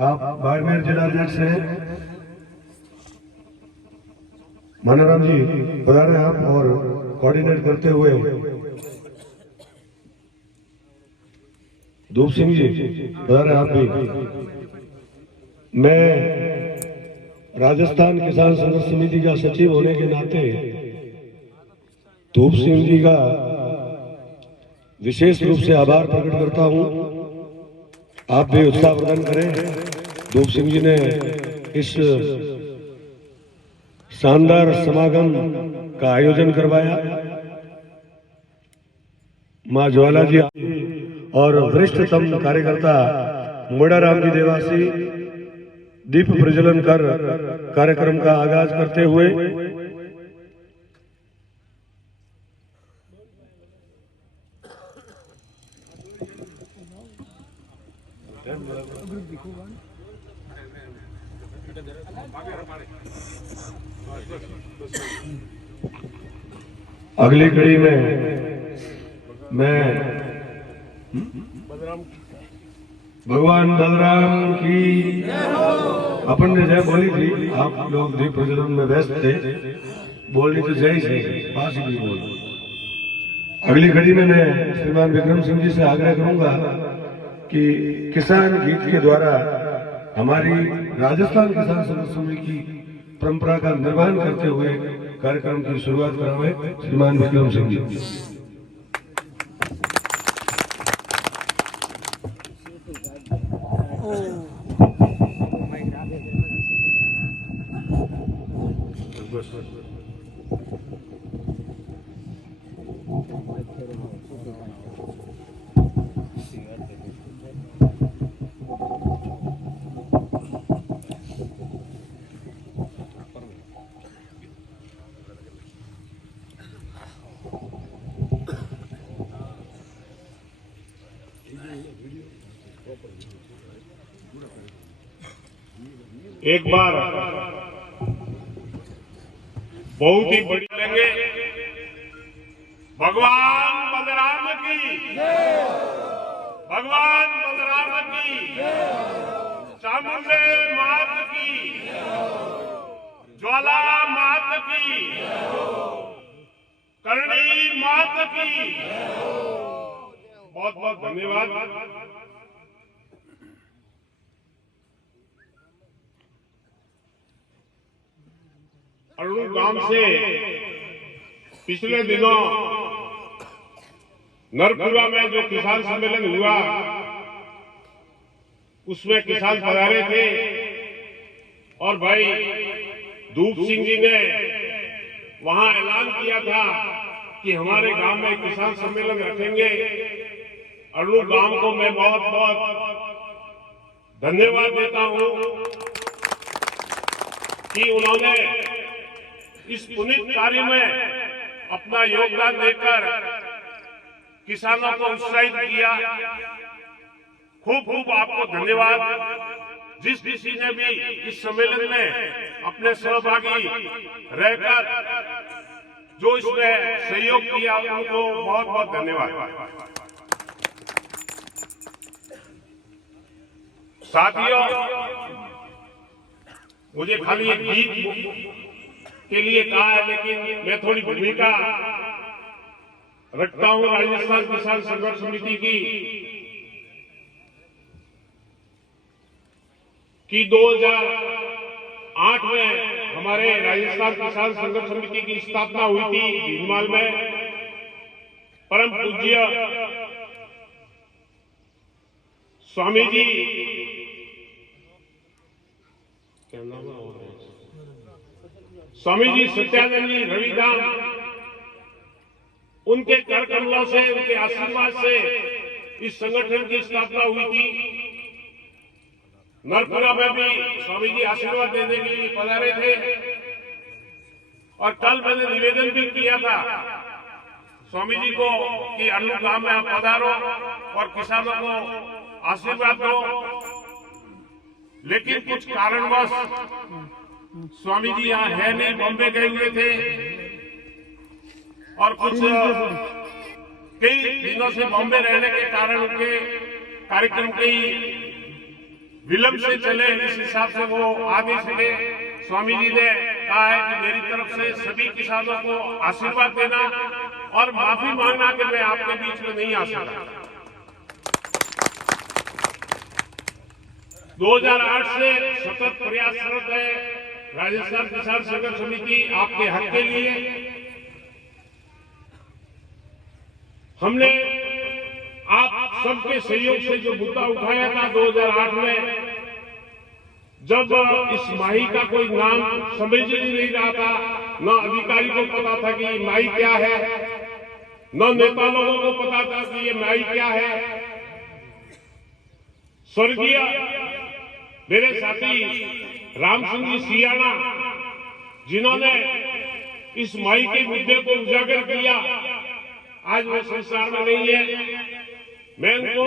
आप बाड़मेर जिलाध्यक्ष हैं मानाराम जी, बता रहे हैं आप, और कोऑर्डिनेट करते हुए धूप सिंह जी बता रहे हैं आप भी। मैं राजस्थान किसान संघर्ष समिति का सचिव होने के नाते धूप सिंह जी का विशेष रूप से आभार प्रकट करता हूं। आप भी उत्साह प्रदान करें। धूप सिंह जी ने इस शानदार समागम का आयोजन करवाया। मां ज्वाला जी और वरिष्ठतम कार्यकर्ता मोड़ाराम जी देवासी दीप प्रज्वलन कर कार्यक्रम का आगाज करते हुए अगली कड़ी में मैं भगवान बलराम की अपन ने जय बोली थी, आप लोग दीप प्रज्वलन में व्यस्त थे, बोलनी तो जय से पास भी बोल। अगली घड़ी में मैं श्रीमान विक्रम सिंह जी से आग्रह करूंगा कि किसान गीत के द्वारा हमारी राजस्थान किसान संघर्ष समिति की परंपरा का निर्वहन करते हुए कार्यक्रम की शुरुआत करावे श्रीमान विक्रम सिंह जी। एक बार बहुत ही बड़ी लेंगे। भगवान बलराम की, भगवान बलराम की, चामुंडे मात की, ज्वाला मात की, करणी मात की। बहुत बहुत धन्यवाद। अड़ू गांव से पिछले दिनों नरपुरा में जो किसान सम्मेलन हुआ उसमें किसान पधारे थे और भाई धूप सिंह जी ने वहां ऐलान किया था कि हमारे गांव में किसान सम्मेलन रखेंगे। अड़ू गांव को मैं बहुत बहुत धन्यवाद देता हूं कि उन्होंने इस पुनीत कार्य में अपना योगदान देकर किसानों को उत्साहित किया। खूब खूब आपको धन्यवाद। जिस किसी ने भी इस सम्मेलन में अपने सहभागी रहकर जो इसमें सहयोग किया उनको बहुत बहुत धन्यवाद। साथियों, मुझे खाली एक गीत के लिए कहा है, लेकिन मैं थोड़ी भूमिका रखता हूं राजस्थान किसान संघर्ष समिति की 2008 में हमारे राजस्थान किसान संघर्ष समिति की स्थापना हुई थी भीनमाल में। परम पूज्य स्वामी जी, क्या नाम है, स्वामी जी सत्यानंद जी रविदास, उनके कर कमलों से, उनके आशीर्वाद से इस संगठन की स्थापना हुई थी। नरपुरा में भी स्वामी जी आशीर्वाद देने के लिए पधारे थे और कल मैंने निवेदन भी किया था स्वामी जी को कि अड़ू गांव में आप पधारो और किसानों को आशीर्वाद दो। लेकिन कुछ कारणवश स्वामी जी यहाँ है नहीं, बॉम्बे गए हुए थे और कुछ कई दिनों से बॉम्बे रहने के कारण उनके कार्यक्रम कई विलंब से चले, इस हिसाब से वो आ नहीं सके। स्वामी जी ने कहा है कि मेरी तरफ से सभी किसानों को आशीर्वाद देना और माफी मांगना कि मैं आपके बीच में नहीं आ सका। 2008 से सतत प्रयासरत है राजस्थान किसान संघर्ष समिति आपके हक के लिए। हमने आप सबके सहयोग से जो मुद्दा उठाया था 2008 में, जब इस माही का कोई नाम समझ ही नहीं रहा था, न अधिकारी को पता था कि माही क्या है, न नेता लोगों को पता था कि ये माही क्या है। स्वर्गीय मेरे साथी राम सिंह जी सियाना, जिन्होंने इस माही के मुद्दे को उजागर किया, आज वो संसार में नहीं है। मैं उनको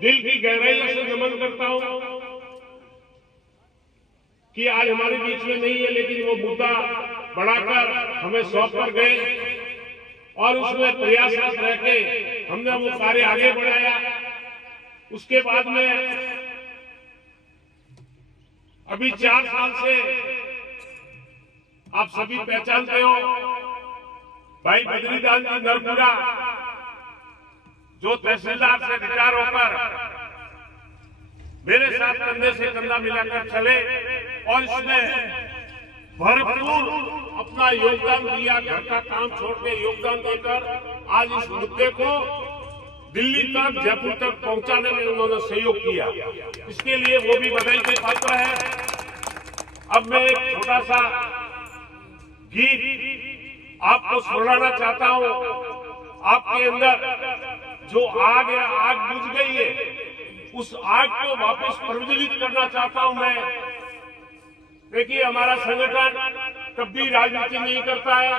दिल की गहराइयों से नमन करता हूं कि आज हमारे बीच में नहीं है, लेकिन वो मुद्दा बढ़ाकर हमें सौंप कर गए और उसमें प्रयासरत रह के हमने वो कार्य आगे बढ़ाया। उसके बाद में अभी 4 साल से आप सभी पहचानते हो भाई बद्रीदास जी नरपुरा, जो तहसीलदार से रिटायर होकर मेरे साथ कंधे से कंधा मिलाकर चले और इसमें भरपूर अपना योगदान दिया। घर का काम छोड़ के योगदान देकर आज इस मुद्दे को दिल्ली तक, जयपुर तक पहुंचाने में उन्होंने सहयोग किया। इसके लिए वो भी बधाई के पात्र है। अब मैं एक छोटा सा गीत आपको सुनाना चाहता हूं। आपके अंदर जो आग है, आग बुझ गई है, उस आग को वापस प्रज्वलित करना चाहता हूं मैं। देखिए, हमारा संगठन कभी राजनीति नहीं करता है।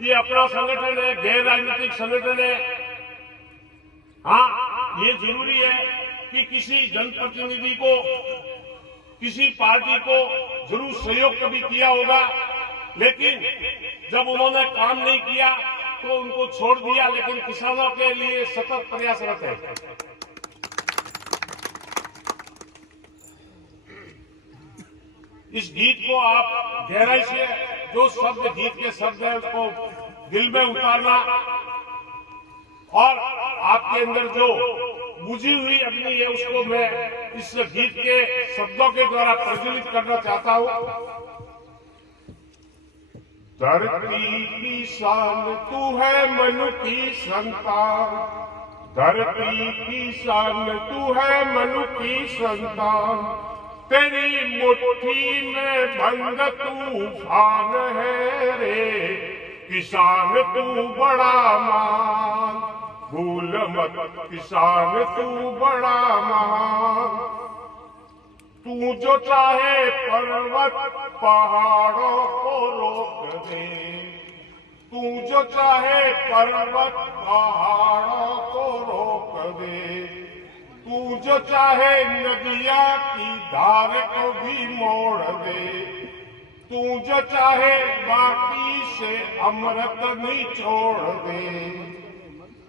ये अपना संगठन है, गैर राजनीतिक संगठन है। हाँ, ये जरूरी है कि किसी जनप्रतिनिधि को, किसी पार्टी को जरूर सहयोग कभी किया होगा, लेकिन जब उन्होंने काम नहीं किया तो उनको छोड़ दिया। लेकिन किसानों के लिए सतत प्रयासरत है। इस गीत को आप गहराई से, जो शब्द गीत के शब्द है, उसको दिल में उतारना और आपके अंदर जो बुझी हुई अग्नि है उसको मैं इस गीत के शब्दों के द्वारा प्रज्वलित करना चाहता हूं। धरती की शान तू है मनु की संतान, धरती की शान तू है मनु की संतान, तेरी मुट्ठी में बंद तूफान है रे, किसान तू बड़ा मान, भूल मत किसान तू बड़ा मान। तू जो चाहे पर्वत पहाड़ों को रोक दे, तू जो चाहे पर्वत पहाड़ों को रोक दे, तू जो चाहे नदिया की धार को भी मोड़ दे, तू जो चाहे माटी से अमृत निचोड़ दे,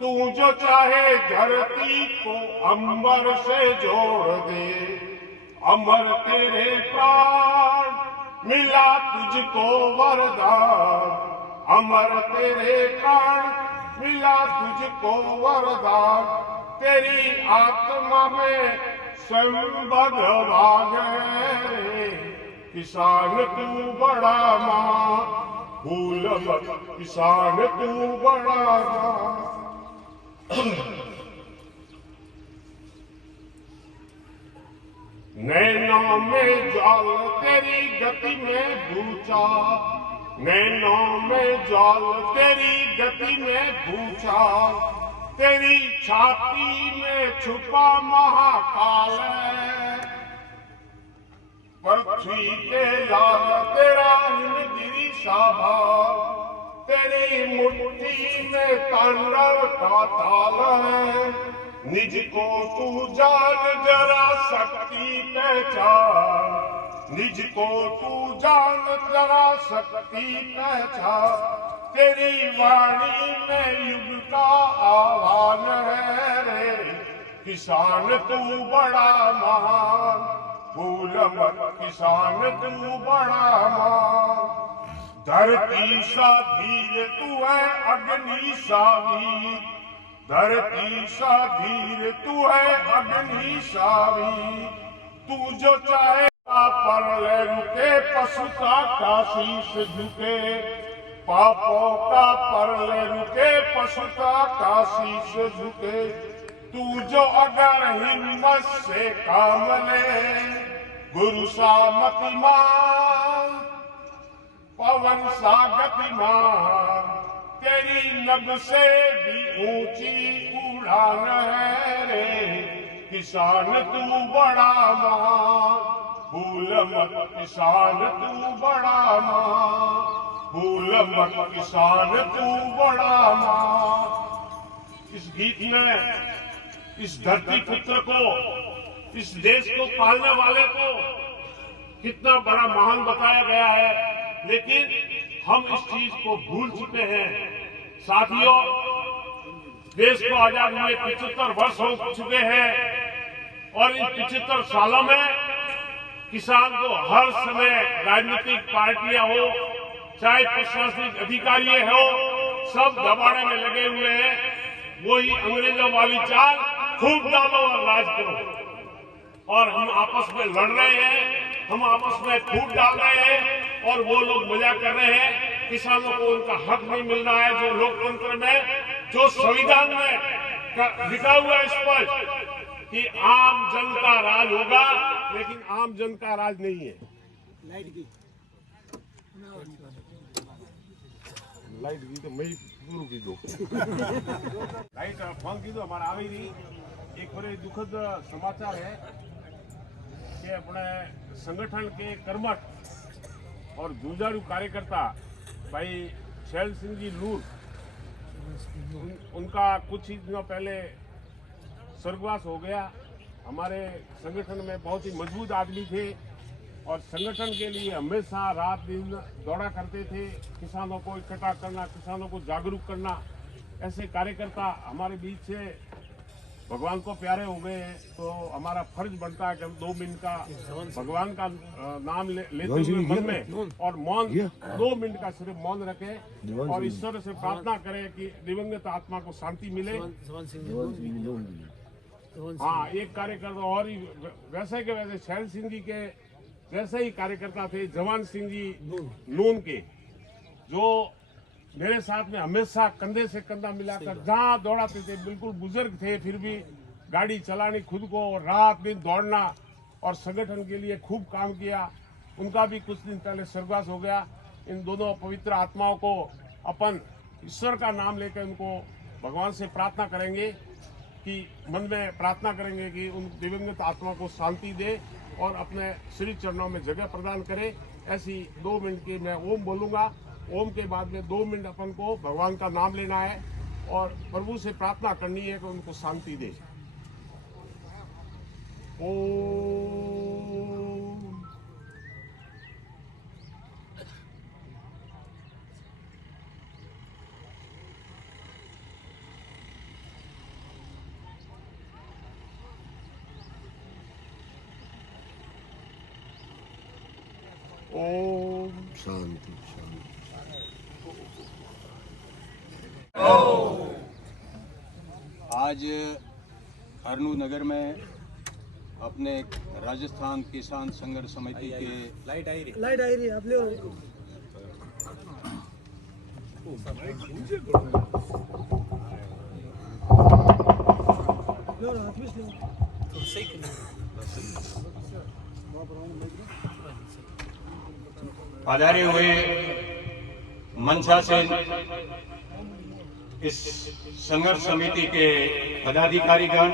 तू जो चाहे धरती को अंबर से जोड़ दे, अमर तेरे प्राण मिला तुझको वरदान, अमर तेरे प्राण मिला तुझको वरदान, तेरी आत्मा में संबद्ध भाग है, किसान तू बड़ा मां, भूल मत किसान तू बड़ा मां। नैनों में ज्वाल तेरी गति में भूचा, नैनों में ज्वाल तेरी गति में भूचा, तेरी छाती में छुपा महाकाल है, पृथ्वी के लाल तेरा हिमगिरी साभा, तेरी मुट्ठी में तांडव का ताल है, निज को तू जान जरा शक्ति पहचान, निज को तू जान जरा शक्ति पहचान, तेरी वाणी में युग का आह्वान है रे, किसान तू बड़ा महान, भूल मत किसान तू बड़ा महान। धरती सा धीर तू है अग्नि सा वीर, धरती सा धीर तू है अग्नि सा वीर। तू जो चाहे पर ले रुके, पशुता का शीश झुके, पापों का पर ले रुके, पशुता का शीश झुके। तू जो अगर हिम्मत से काम ले, गुरु सा मतिमान, पवन सा गतिमान, तेरी नभ से भी ऊंची उड़ान है रे। किसान तू बड़ा महान, भूल मत किसान तू बड़ा महान, भूल मत किसान तू बड़ा महान। इस गीत में इस धरती पुत्र को, इस देश को पालने वाले को कितना बड़ा महान बताया गया है, लेकिन हम इस चीज को भूल चुके हैं। साथियों, देश को आजाद हुए 75 वर्ष हो चुके हैं और इन 75 सालों में किसान को हर समय राजनीतिक पार्टियां हो, चाहे प्रशासनिक अधिकारी हो, सब दबाने में लगे हुए हैं। वही अंग्रेजों वाली चाल, खूब डालो और राज करो। और हम आपस में लड़ रहे हैं, हम आपस में फूट डाल रहे हैं और वो लोग मजा कर रहे हैं। किसानों को उनका हक नहीं मिल रहा है, जो लोकतंत्र में, जो संविधान में लिखा हुआ है स्पष्ट कि आम जन का राज होगा, लेकिन आम जन का राज नहीं है। लाइट की तो मैं पूरी की दो लाइट फोन की तो हमारा आ ही नहीं। एक बड़े दुखद समाचार है कि अपने संगठन के कर्मठ और जुझारू कार्यकर्ता भाई शैल सिंह जी नूर, उनका कुछ ही दिनों पहले स्वर्गवास हो गया। हमारे संगठन में बहुत ही मजबूत आदमी थे और संगठन के लिए हमेशा रात दिन दौड़ा करते थे। किसानों को इकट्ठा करना, किसानों को जागरूक करना, ऐसे कार्यकर्ता हमारे बीच से भगवान को प्यारे हो गए हैं। तो हमारा फर्ज बनता है कि हम 2 मिनट का भगवान का नाम लेते हुए मन में और मौन 2 मिनट का सिर्फ मौन रखें और ईश्वर से प्रार्थना करें कि दिवंगत आत्मा को शांति मिले। हाँ, एक कार्यकर्ता और ही वैसे के वैसे शैल सिंह जी के वैसे ही कार्यकर्ता थे जवान सिंह जी नून के, जो मेरे साथ में हमेशा कंधे से कंधा मिलाकर जहाँ दौड़ाते थे। बिल्कुल बुजुर्ग थे, फिर भी गाड़ी चलानी खुद को, रात दिन दौड़ना और संगठन के लिए खूब काम किया। उनका भी कुछ दिन पहले स्वर्गवास हो गया। इन दोनों पवित्र आत्माओं को अपन ईश्वर का नाम लेकर उनको भगवान से प्रार्थना करेंगे कि मन में प्रार्थना करेंगे कि उन दिवंगत आत्मा को शांति दे और अपने श्री चरणों में जगह प्रदान करे। ऐसी 2 मिनट की मैं ओम बोलूँगा। ओम के बाद में 2 मिनट अपन को भगवान का नाम लेना है और प्रभु से प्रार्थना करनी है कि उनको शांति दे। ओम। ओम शांति। आज हरनू नगर में अपने राजस्थान किसान संघर्ष समिति के लाइट आ रही है आप ले पधारे हुए मनसा से इस संघर्ष समिति के पदाधिकारीगण,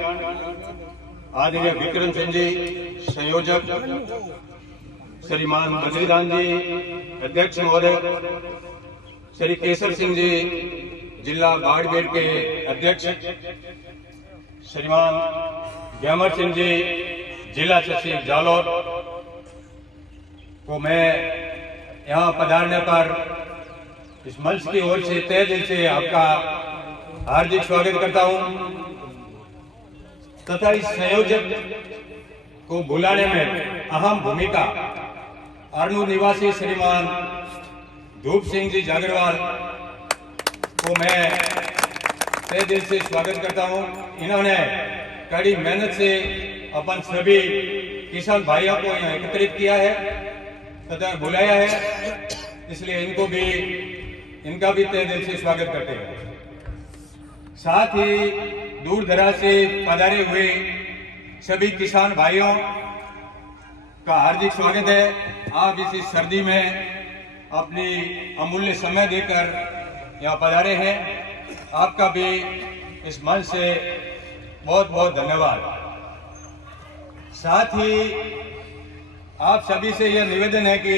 आदरणीय विक्रम सिंह जी संयोजक, श्रीमान बद्रीदान जी अध्यक्ष महोदय, श्री केसर सिंह जी जिला बाड़मेर के अध्यक्ष, श्रीमान ग्यामर सिंह जी जिला सचिव जालौर को मैं यहाँ पधारने पर इस मंच की ओर से तहे दिल से आपका हार्दिक स्वागत करता हूँ। तथा इस संयोजक को बुलाने में अहम भूमिका अरनूर निवासी श्रीमान धूप सिंह जी जागरवाल को मैं तहे दिल से स्वागत करता हूं। इन्होंने कड़ी मेहनत से अपन सभी किसान भाइयों को यहाँ एकत्रित किया है तथा बुलाया है, इसलिए इनका भी तहे दिल से स्वागत करते हैं। साथ ही दूर दराज से पधारे हुए सभी किसान भाइयों का हार्दिक स्वागत है। आप इस सर्दी में अपनी अमूल्य समय देकर यहाँ पधारे हैं, आपका भी इस मन से बहुत बहुत धन्यवाद। साथ ही आप सभी से यह निवेदन है कि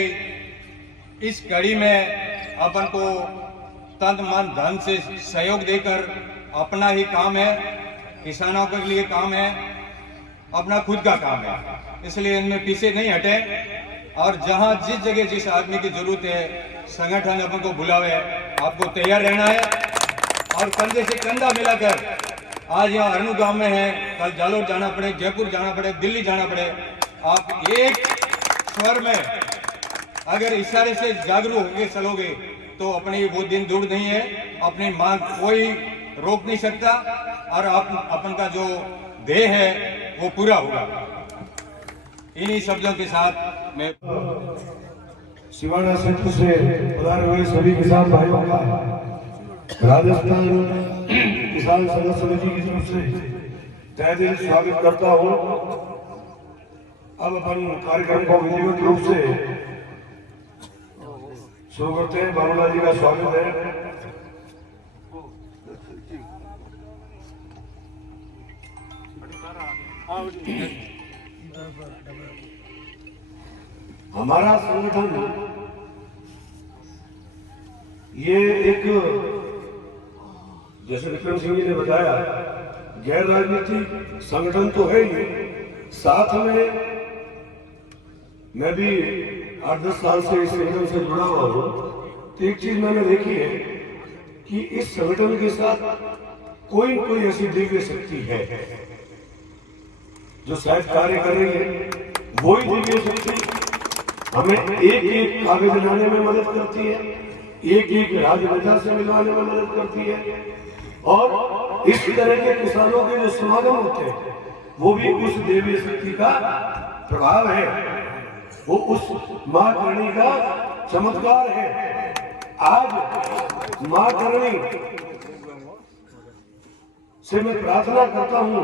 इस कड़ी में अपन को तन मन धन से सहयोग देकर अपना ही काम है, किसानों के लिए काम है, अपना खुद का काम है, इसलिए इनमें पीछे नहीं हटे और जहां जिस जगह जिस आदमी की जरूरत है संगठन अपन को बुलावे, आपको तैयार रहना है और कंधे से कंधा मिलाकर आज यहाँ अरनू गांव में है, कल जालोर जाना पड़े, जयपुर जाना पड़े, दिल्ली जाना पड़े, आप एक स्वर में अगर इशारे से जागरूक होकर चलोगे तो अपनी वो दिन दूर नहीं है, अपनी मांग कोई रोक नहीं सकता और अपन का जो ध्येय है वो पूरा होगा। इन्हीं शब्दों के साथ मैं सिवाना क्षेत्र से पधारे हुए सभी किसान भाइयों का राजस्थान किसान संघर्ष समिति की तरफ से तहे दिल स्वागत करता हूँ। अब अपन कार्यक्रम को विधिवत रूप से शुरू करते हैं। बाबूलाल जी का स्वागत है। हमारा संगठन ये एक, जैसे विक्रम सिंह जी ने बताया, गैर राजनीतिक संगठन तो है ही, साथ में मैं भी 8-10 साल से इस संगठन से जुड़ा हुआ हूँ। तो एक चीज मैंने देखी है कि इस संगठन के साथ कोई न कोई ऐसी दिव्य शक्ति है जो शायद कार्य कर रही है। वही दिव्य शक्ति हमें एक एक कागज लाने में मदद करती है, एक एक राजनेता से मिलाने में मदद करती है और इस तरह के किसानों के जो समागम होते हैं वो भी उस देवी शक्ति का प्रभाव है, वो उस मां करणी का चमत्कार है। आज मां करणी से मैं प्रार्थना करता हूं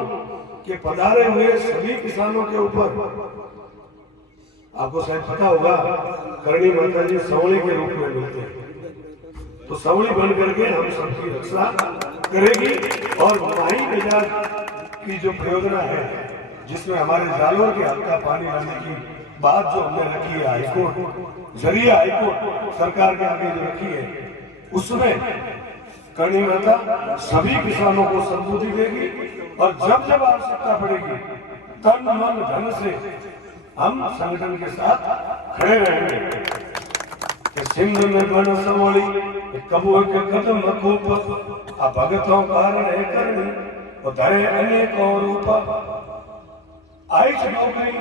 कि पधारे हुए सभी किसानों के ऊपर, आपको शायद पता होगा करणी माता जी सवली के रूप में मिलते हैं, तो सवली बन करके हम सबकी रक्षा करेगी और माही मिजाज की जो प्रयोजना है जिसमें हमारे जालोर के हक का पानी लाने की बात जो हमने रखी है, हाईकोर्ट जरिए हाईकोर्ट सरकार के आगे जो रखी है, उसमें करणी माता सभी किसानों को संबोधि देगी और जब जब आवश्यकता पड़ेगी तन मन धन से हम संगठन के साथ खड़े रहेंगे। सिंध में बन समोली कबू के कदम खूब भगतों कारण है करनी और धरे अनेकों रूप आई नौकरी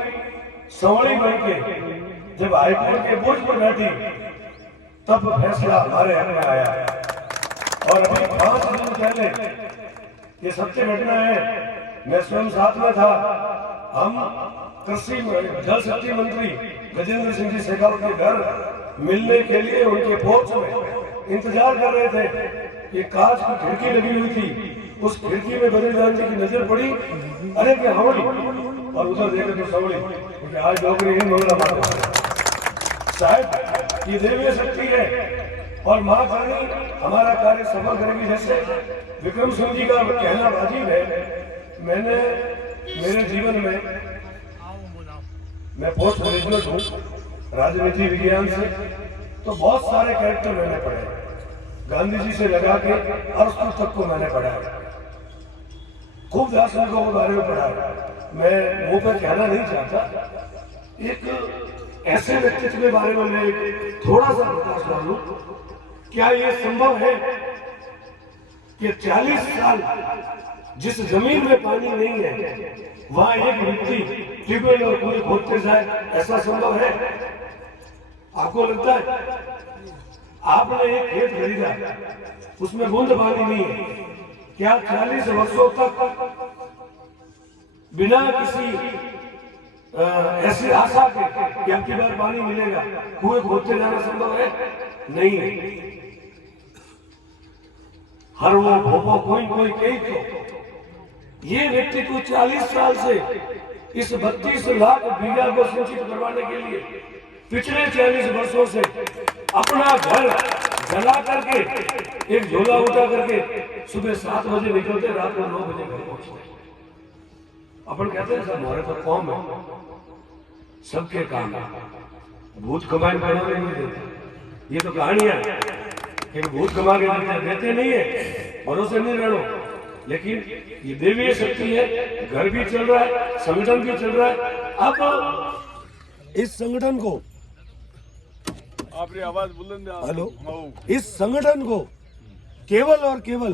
सवली बन के जब हाईकोर्ट के बोझ पर बैठी तब फैसला हमारे हक में आया और अभी 5 दिन पहले ये सत्य घटना है, मैं स्वयं साथ में था। हम कृषि जल शक्ति मंत्री गजेंद्र सिंह जी शेखावत के घर मिलने के लिए उनके पोर्च में इंतजार कर रहे थे कि कांच की खिड़की लगी हुई थी, उस खिड़की में बद्रीनाथ जी की नजर पड़ी, अरे क्या हवड़ी, और उधर देखे तो सवड़ी, क्योंकि आज नौकरी नहीं मिलना पाता। शायद ये देवी शक्ति है और मां करनी हमारा कार्य सफल करेगी। जैसे विक्रम सिंह जी का कहना वाजिब है, मैंने मेरे जीवन में, मैं पोस्ट ग्रेजुएट हूँ राजनीति विज्ञान से, तो बहुत सारे कैरेक्टर मैंने पढ़े, गांधी जी से लगा के अरस्तु तक को मैंने पढ़ा, खूब दार्शनिकों के बारे में पढ़ा। मैं मुंह पर कहना नहीं चाहता, एक ऐसे व्यक्तित्व के बारे में मैं थोड़ा सा प्रकाश डालूं। क्या ये संभव है कि 40 साल जिस जमीन में पानी नहीं है वहां एक व्यक्ति ट्यूबवेल और कुएं खोदते जाए, ऐसा संभव है? आपको लगता है? आपने एक खेत खरीदा, उसमें बूंद पानी नहीं है, क्या 40 वर्षों तक बिना किसी ऐसी आशा के कि अब की बार पानी मिलेगा कुएं खोदते जाना संभव है? नहीं है। हर वो भोपो कोई कोई कई तो ये व्यक्ति को 40 साल से इस 32 लाख बीघा को सिंचित करवाने के लिए पिछले 40 वर्षों से अपना घर जला करके एक झोला उठा करके सुबह 7 बजे निकलते, रात को 9 बजे घर पहुंचते। अपन कहते हैं सब हमारे तो कौम है, सबके काम है, भूत कमाई बनाने नहीं देते। ये तो कहानियां है कि भूत कमा के देते नहीं है, भरोसे नहीं रहना। लेकिन ये देवीय शक्ति है, घर भी चल रहा है, संगठन भी चल रहा है। अब इस संगठन को, आपकी आवाज बुलंद है। हेलो, इस संगठन को केवल और केवल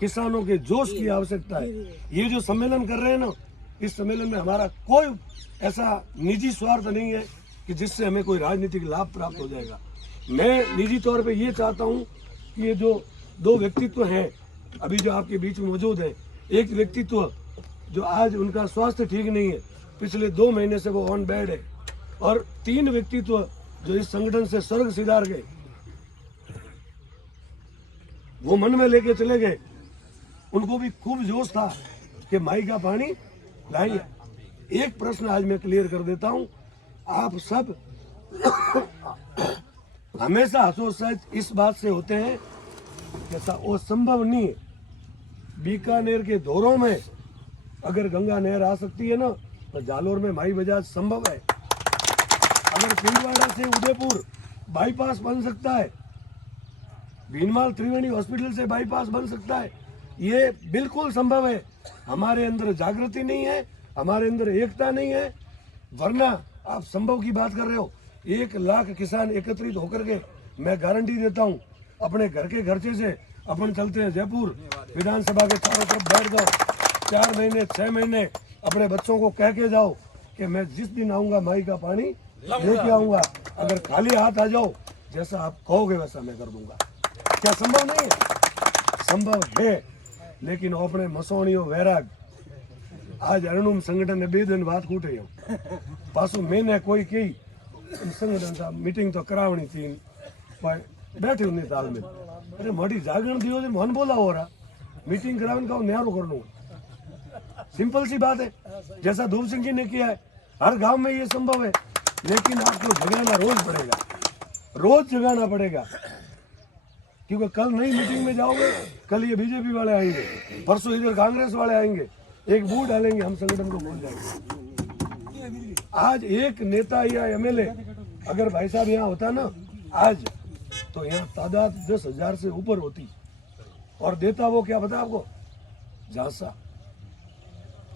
किसानों के जोश की आवश्यकता है। ये जो सम्मेलन कर रहे हैं ना, इस सम्मेलन में हमारा कोई ऐसा निजी स्वार्थ नहीं है कि जिससे हमें कोई राजनीतिक लाभ प्राप्त हो जाएगा। मैं निजी तौर पे ये चाहता हूँ कि ये जो दो व्यक्तित्व हैं अभी जो आपके बीच में मौजूद है, एक व्यक्तित्व जो आज उनका स्वास्थ्य ठीक नहीं है, पिछले 2 महीने से वो ऑन बेड है, और 3 व्यक्तित्व जो इस संगठन से स्वर्ग सिधार गए, वो मन में लेके चले गए। उनको भी खूब जोश था कि माई का पानी लाइए। एक प्रश्न आज मैं क्लियर कर देता हूं, आप सब हमेशा हतोत्साहित इस बात से होते हैं कि वो संभव नहीं है। बीकानेर के धोरों में अगर गंगा नहर आ सकती है ना, तो जालोर में माई बजाज संभव है। अगर पिंडवाड़ा से उदयपुर बाईपास बन सकता है, भीनमाल त्रिवेणी हॉस्पिटल से बाईपास बन सकता है, ये बिल्कुल संभव है। हमारे अंदर जागृति नहीं है, हमारे अंदर एकता नहीं है, वरना आप संभव की बात कर रहे हो। 1 लाख किसान एकत्रित होकर के मैं गारंटी देता हूं, अपने घर के खर्चे से अपन चलते हैं जयपुर, विधानसभा के चारों तरफ बैठ जाओ, 4 महीने 6 महीने अपने बच्चों को कह के जाओ कि मैं जिस दिन आऊंगा माई का पानी लेके आऊंगा। अगर खाली हाथ आ जाओ, जैसा आप कहोगे वैसा मैं कर दूंगा। क्या संभव नहीं है? संभव है, लेकिन अपने मसोणियों वैराग आज अरुणुम संगठन ने 2 दिन बात कूटे पासु मैंने कोई कही संगठन साहब मीटिंग तो करावनी थी, पर बैठे उन्हें ताल में, अरे मोटी जागरण दियो जे मन बोला हो रहा, मीटिंग करावन का न्यारो करनो, सिंपल सी बात है। जैसा धूप सिंह जी ने किया है, हर गांव में ये संभव है, लेकिन आपको जगाना रोज पड़ेगा, रोज जगाना पड़ेगा। क्योंकि कल नई मीटिंग में जाओगे, कल ये बीजेपी वाले आएंगे, परसों इधर कांग्रेस वाले आएंगे, एक बूथ डालेंगे, हम संगठन को भूल जाएंगे। आज एक नेता या एमएलए अगर भाई साहब यहाँ होता ना आज, तो यहाँ तादाद 10,000 से ऊपर होती, और देता वो क्या पता आपको? झांसा।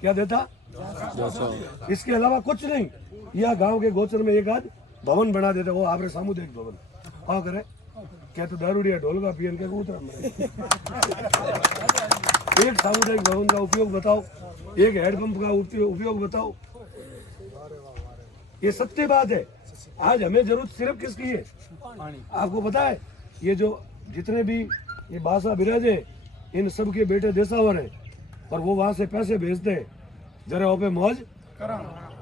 क्या देता? इसके अलावा कुछ नहीं। या गांव के गोचर में एक आध भवन बना देते, वो आपरे सामुदायिक भवन हाँ करे क्या तो दारूडिया ढोलका पियन के उतरा एक सामुदायिक भवन का उपयोग बताओ, एक हैंडपंप का उपयोग बताओ। ये सत्य बात है। आज हमें जरूरत सिर्फ किसकी है? आपको पता है, ये जो जितने भी ये बासा बिराजे, इन सब के बेटे देसावर है, और वो वहां से पैसे भेजते हैं जरा वो पे मौज,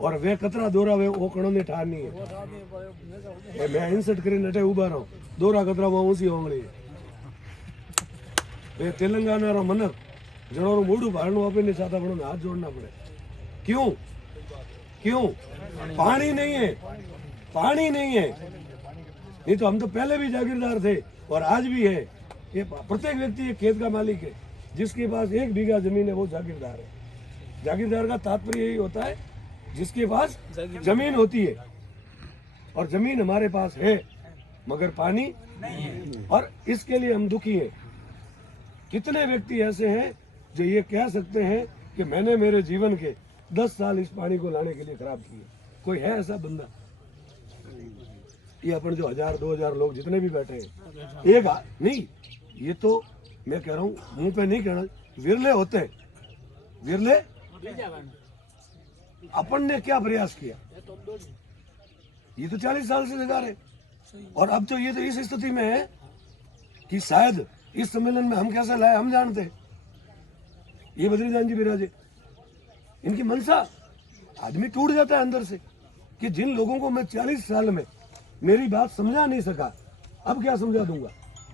और वे कतरा दोरा वे वो कणों ने ठार नहीं है। मैं इंसर्ट करी नटे उबा रहा हूँ, दोरा कतरा वहां ऊंची होंगड़ी है। वे तेलंगाना रो मनक जड़ों मूडू भाड़ू आपे नहीं चाहता, बड़ों हाथ जोड़ना पड़े। क्यों? क्यों? पानी नहीं है, पानी नहीं है। नहीं तो हम तो पहले भी जागीरदार थे और आज भी है। ये प्रत्येक व्यक्ति एक खेत का मालिक है, जिसके पास 1 बीघा जमीन है वो जागीरदार है। जागीरदार का तात्पर्य यही होता है जिसके पास जमीन होती है, और जमीन हमारे पास है मगर पानी नहीं, और इसके लिए हम दुखी हैं। कितने व्यक्ति ऐसे हैं जो ये कह सकते हैं कि मैंने मेरे जीवन के 10 साल इस पानी को लाने के लिए खराब किए? कोई है ऐसा बंदा? ये अपन जो 1000-2000 लोग जितने भी बैठे हैं, एक नहीं, ये तो मैं कह रहा हूँ मुंह पे नहीं कहना, विरले होते हैं। विरले अपन ने क्या प्रयास किया? ये तो 40 साल से लगा रहे, और अब तो ये तो इस स्थिति में है कि शायद इस सम्मेलन में हम कैसा लाए हम जानते हैं। ये बद्रीदान जी विराजे, इनकी मनसा, आदमी टूट जाता है अंदर से कि जिन लोगों को मैं 40 साल में मेरी बात समझा नहीं सका, अब क्या समझा दूंगा।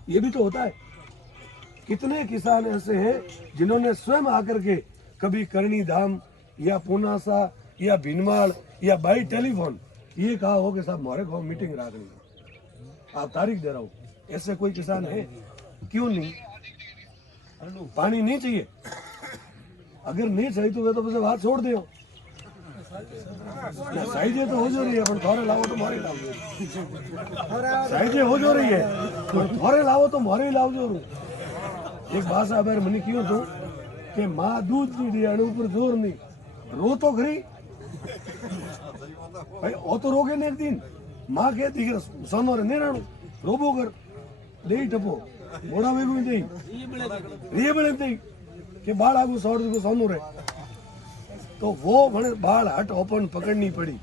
ये भी तो होता है। कितने किसान ऐसे हैं जिन्होंने स्वयं आकर के कभी करणी धाम या पूनासा या भीनमाल या बाई टेलीफोन ये कहा हो कि साहब हमारे को मीटिंग रखनी, आप तारीख दे रहा हूं। ऐसे कोई किसान है? क्यों नहीं? पानी नहीं चाहिए? अगर नहीं चाहिए तो वे तो बस हाथ छोड़ दो। साइजे तो हो जो रही है, पर थोड़े लाओ तो मोरे लाओ। साइजे हो जो रही है, पर थोड़े लाओ तो मोरे लाओ जो। एक बात है, अगर मनी क्यों तो कि माँ दूध नहीं दिया ऊपर जोर नहीं, रो तो खरी भाई, ओ तो रोगे ने एक दिन। माँ कहती है सोनो रे नहीं राणू रोबो कर दे टपो मोड़ा वेगू दे रिये बड़े दे के बाल आगू सौड़ को सोनो रे, तो वो बड़े बाल हट ओपन पकड़नी पड़ी।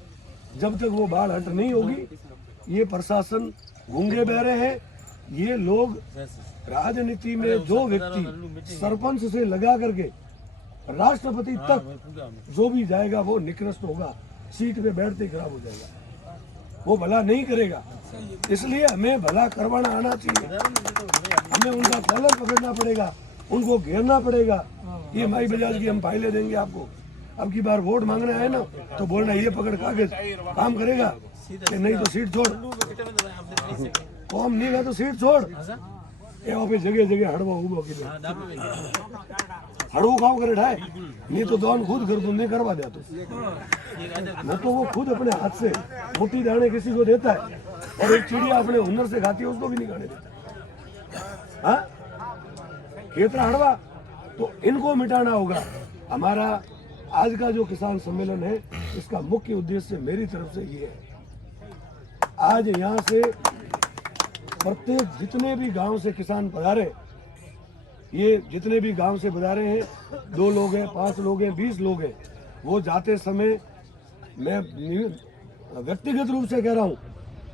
जब तक वो बाल हट नहीं होगी, ये प्रशासन गूंगे बहरे हैं। ये लोग राजनीति में जो व्यक्ति सरपंच से लगा करके राष्ट्रपति तक जो भी जाएगा वो निकृष्ट होगा, सीट पे बैठते खराब हो जाएगा, वो भला नहीं करेगा। इसलिए हमें भला करवाना आना चाहिए, हमें उनका कॉलर पकड़ना पड़ेगा, उनको घेरना पड़ेगा। ये माई बजाज की हम फाइलें देंगे आपको। अब की बार वोट मांगना है ना तो बोलना ये पकड़ कागज काम करेगा कि नहीं तो सीट छोड़, कौम नहीं है तो सीट छोड़। ये ऑफिस जगह जगह हड़वा उबो की हड़वो काम करे ढाए, नहीं तो दोन खुद कर दूं, नहीं करवा दे तो तो वो खुद अपने हाथ से मोटी दाने किसी को देता है, और एक चिड़िया अपने हुनर से खाती है उसको भी नहीं खाने देता। हाँ, खेतरा हड़वा, तो इनको मिटाना होगा। हमारा आज का जो किसान सम्मेलन है, इसका मुख्य उद्देश्य मेरी तरफ से ये है। आज यहाँ से प्रत्येक जितने भी गांव से किसान पधारे, ये जितने भी गांव से पधारे हैं, 2 लोग हैं, 5 लोग हैं, 20 लोग हैं, वो जाते समय मैं व्यक्तिगत रूप से कह रहा हूँ,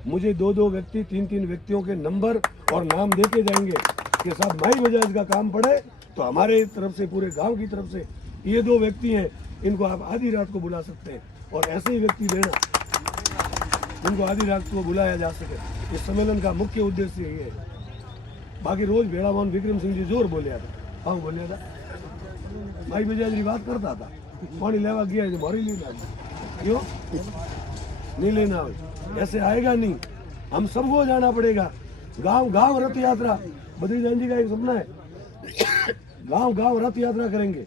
मुझे 2-2 व्यक्ति 3-3 व्यक्तियों के नंबर और नाम देके जाएंगे कि साहब माई बजाज का काम पड़े तो हमारे तरफ से, पूरे गांव की तरफ से ये 2 व्यक्ति हैं, इनको आप आधी रात को बुला सकते हैं, और ऐसे ही व्यक्ति देना उनको आधी रात को बुलाया जा सके। इस सम्मेलन का मुख्य उद्देश्य ये है। बाकी रोज भेड़ा मोहन विक्रम सिंह जी जोर बोलिया था, हाँ बोलिया था, माई बजाज की बात करता था, पानी लेवा गया है मोरी लेना, क्यों नहीं लेना? ऐसे आएगा नहीं, हम सबको जाना पड़ेगा। गांव गांव रथ यात्रा, बद्रीदान जी का एक सपना है, गांव गांव रथ यात्रा करेंगे।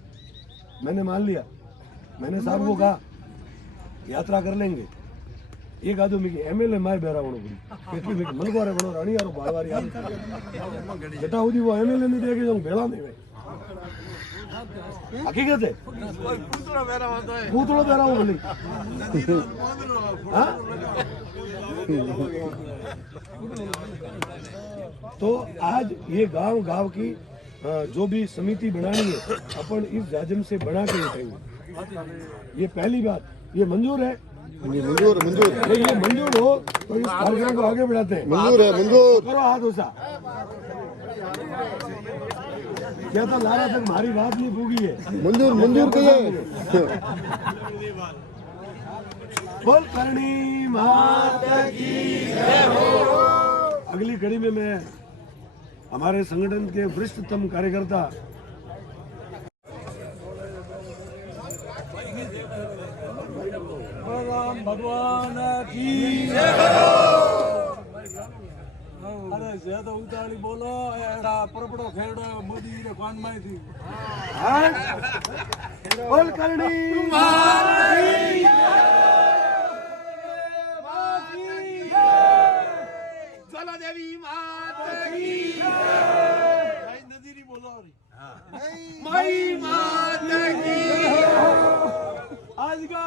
मैंने मान लिया, मैंने साहब को कहा यात्रा कर लेंगे। एक आदो मिकी एमएलए माय बेरा वणो पड़ी केटली मिकी मनवारे वणो रानी यारो बाळवारी यार बेटा हुदी वो एमएलए नहीं देके जो भेला नहीं वे हकीकत है। पूतळो बेरा होतो है, पूतळो बेरा हो बोली हां। तो आज ये गांव गांव की जो भी समिति बनानी है, अपन इस जाजम से बना के उठाएंगे। ये पहली बात, ये मंजूर है? मंजूर मंजूर ये मंजूर हो तो इस कार्यक्रम को आगे बढ़ाते हैं। मंजूर है, मंजूर करो हाथ ऊंचा। क्या तो लारा तक हमारी बात नहीं पूगी है, मंजूर मंजूर कहिए। बोल करणी माता की जय हो। अगली कड़ी में मैं हमारे संगठन के वरिष्ठतम कार्यकर्ता राम भगवान की जय हो। अरे ज्यादा उतारी बोलो, एड़ा परपड़ो खेड़ो मोदी रे कान में थी। बोल करणी माता की चलो देवी माता की जय। नदीरी बोलो माई माता की आज का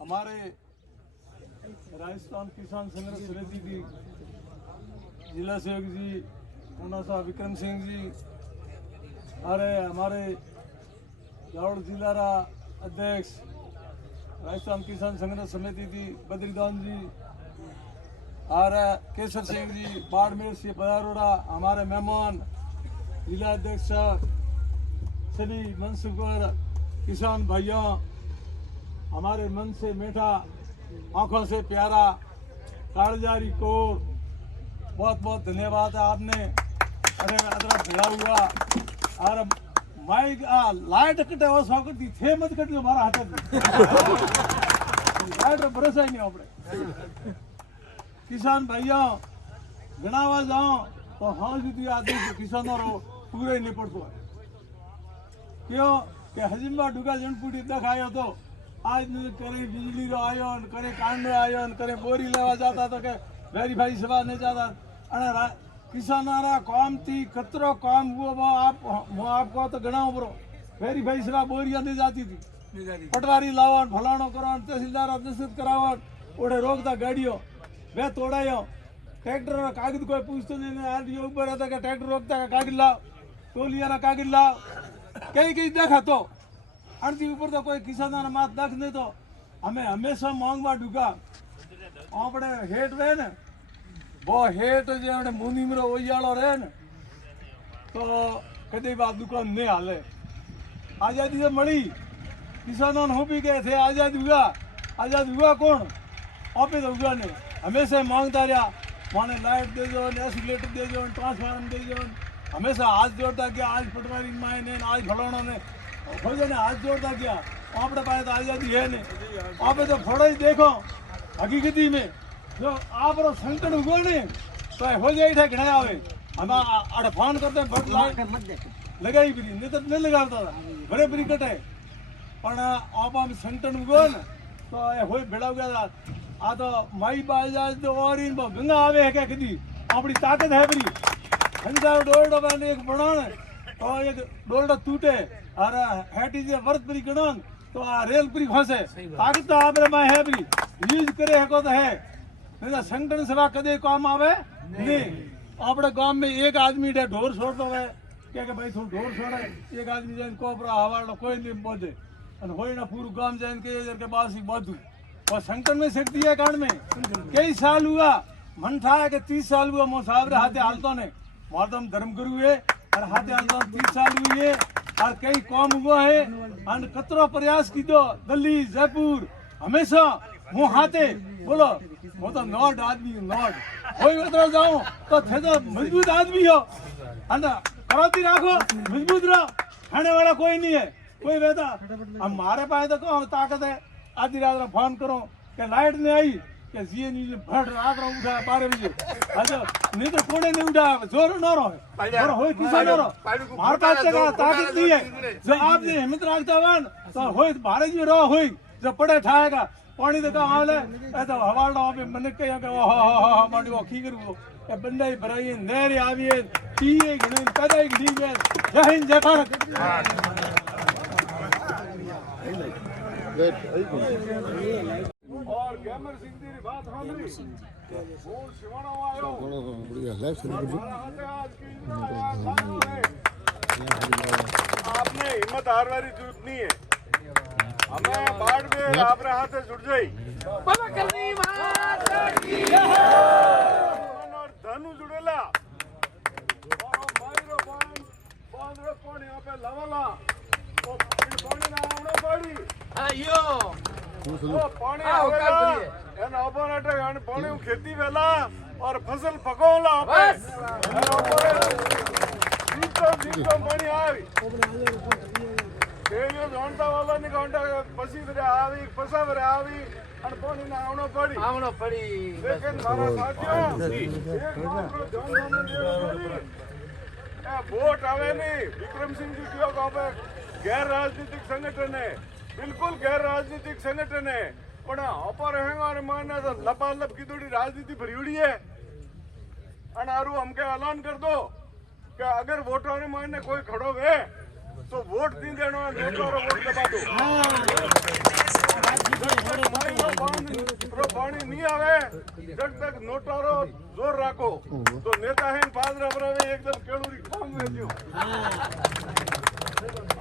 हमारे राजस्थान किसान संघर्ष समिति की जिला सेवक जी सा विक्रम सिंह जी, अरे हमारे जावड़ जिला रा अध्यक्ष राजस्थान किसान संघर्ष समिति थी बद्रीदान जी, और केसर सिंह जी बाड़मेर से बदारोड़ा, हमारे मेहमान जिला अध्यक्ष सभी मनसुखर किसान भाइयों, हमारे मन से मीठा आंखों से प्यारा कालजारी को बहुत बहुत धन्यवाद है आपने। अरे अदरा भिड़ा हुआ और माइक लाइट कटे हो सौ कटी थे मत कटी हमारा हाथ लाइट भरोसा ही नहीं अपने किसान भाइयों गणावा जाओ तो हाँ जी आदमी किसानों रो पूरे नहीं पड़तो है क्यों कि हजिम्बा डुगा जनपुटी तक आयो तो आज करे बिजली रो आयो करे कांड आयो करे बोरी लेवा जाता तो के वेरीफाई सेवा नहीं जाता अने किसानारा काम थी खतरो काम हुआ वो आपको तो गणाओ बरो वेरीफाई सेवा बोरिया नहीं जाती थी पटवारी लावन फलाणो करो तहसीलदार दस्तखत करावन ओढ़े रोकता गाड़ियों वे तोड़ायो ट्रैक्टर का कागज कोई पूछते नहीं आरटीओ ऊपर रहता कि ट्रैक्टर रोकता का कागज लाओ टोलिया का कागज लाओ कई कई देखा तो आरती ऊपर तो कोई किसान मात देख नहीं तो हमें हमेशा मांगवा डूगा अपने हेठ रहे न वो हेठ जो मुनी मरो ओयालो रहे न तो कदे बात दुकान नहीं हाले आजादी से मड़ी किसानों ने भी गए थे आजाद हुआ कौन आपे तो हुआ नहीं हमेशा मांगता रहा माने लाइट दे दो एसिलेटर दे दो ट्रांसफार्मर दे दो हमेशा हाथ जोड़ता गया आज पटवारी माए ने आज फलाणों ने हो जाने हाथ जोड़ता गया आपने पाए तो आजादी है नहीं आप तो थोड़ा ही देखो हकीकती में जो आप संकट हुआ नहीं तो हो जाए थे घिना आवे हम अड़ फोन करते हैं बट लाइट लगाई भी नहीं तो नहीं लगाता था बड़े बड़ी कटे पर आप संकट हुआ न तो हो भेड़ा गया था आ तो माई बाजा तो और इन गंगा आवे है क्या कदी अपनी ताकत है बरी हंसा डोलडा बने एक बनान तो एक डोलडा टूटे और हेटी जे वर्त बरी गणन तो आ रेल परी फंसे ताकत तो आप में है बरी यूज करे है को तो है नहीं तो संगठन सेवा कदे काम आवे नहीं अपने गांव में एक आदमी डे ढोर छोड़ता है क्या भाई थोड़ा ढोर छोड़े एक आदमी जैन कोबरा हवाड़ा कोई नहीं बोझे होई ना पूरा गांव जैन के पास ही बाधू और संकट में शक्ति है कांड में कई साल हुआ मन था कि 30 साल हुआ मो साहब रे हाथे हालतो ने मार तो हम धर्म गुरु है और हाथे हालतो 30 साल हुई है और कई काम हुआ है और कतरो प्रयास की दो दिल्ली जयपुर हमेशा मो हाथे बोलो वो तो नॉट आदमी नॉट कोई उधर जाओ तो थे तो मजबूत आदमी हो अंदर कराती राखो मजबूत रहो खाने वाला कोई नहीं है कोई वैसा हमारे पास तो कौन ताकत है आधी रात में फोन करो कि लाइट नहीं आई कि जी नहीं भट रात में उठा 12 बजे अच्छा नहीं तो कोने नहीं उठा जोर न रहो और होय किसान रो मार पास का ताकत नहीं है जो आपने हिम्मत रखता वन तो होय भारत में रहो होय जो पड़े ठाएगा पानी तो का हाल है ए तो हवाड़ा पे मन के हा मांडी वो की करू ए बंदाई भराई नेरे आवी है पीए घणी कदाई घणी में जय हिंद जय भारत और गैमर सिंह जी की बात हम रही बोल शिवाना आयो आपने हिम्मत हार वाली जरूरत नहीं है हमें बाढ़ में आप हाथ जुड़ जाई और धनु जुड़ेला और माइरो बांध रो पानी यहाँ पे लवाला और पानी ना आवड़ो पड़ी पानी आवेला एन ऑपरेटर यानी पानी खेती वेला और फसल पकोला बस जीतो पानी आवी केयो घंटा वाला नि घंटा पसी रे आवी पसा रे आवी और पानी ना आवनो पड़ी लेकिन मारा साथियों एक बात को ध्यान देना ए वोट आवे नहीं विक्रम सिंह जी क्यों गांव पे गैर राजनीतिक संगठन है बिल्कुल गैर राजनीतिक संगठन है पर अपर रहेगा और मानना तो लपालप की थोड़ी राजनीति भरी है अनारू हमके ऐलान कर दो कि अगर वोटों ने मानने कोई खड़ो है तो वोट नहीं देना वोट दबा दो पानी नहीं आवे जब तक नोटारो जोर राखो तो नेता है पादरा बराबर एकदम केळूरी काम में जो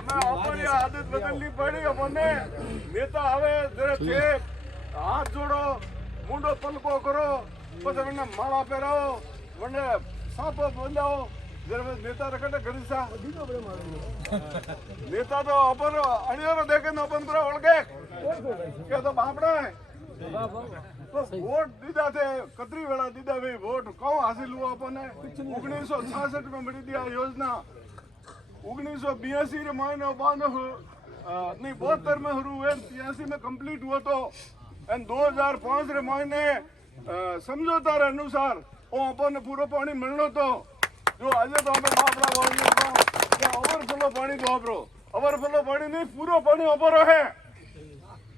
मैं अपनी आदत बदलनी पड़ी अपने नेता आवे जरा थे हाथ जोड़ो मुंडो पलको करो પછી મને માળા પહેરાવો મને સાપો બંધાવો જરા નેતા રખડે ગરીસા નેતા તો અપર અણિયારો દેખે ને અપન પર ઓળગે કે તો બાપડા તો વોટ દીધા છે કતરી વેળા દીધા ભાઈ વોટ કહો હાસિલ હુआ આપણને 1966 में મળી દી આ યોજના 1982 रे महीने बाद नहीं 72 में शुरू हुए 83 में कंप्लीट हुआ तो एंड 2005 रे महीने समझौता रे अनुसार वो अपन पूरा पानी मिलनो तो जो आज तो हमें बापड़ा बोलने ओवरफ्लो पानी तो आपरो ओवरफ्लो पानी नहीं पूरा पानी अपरो है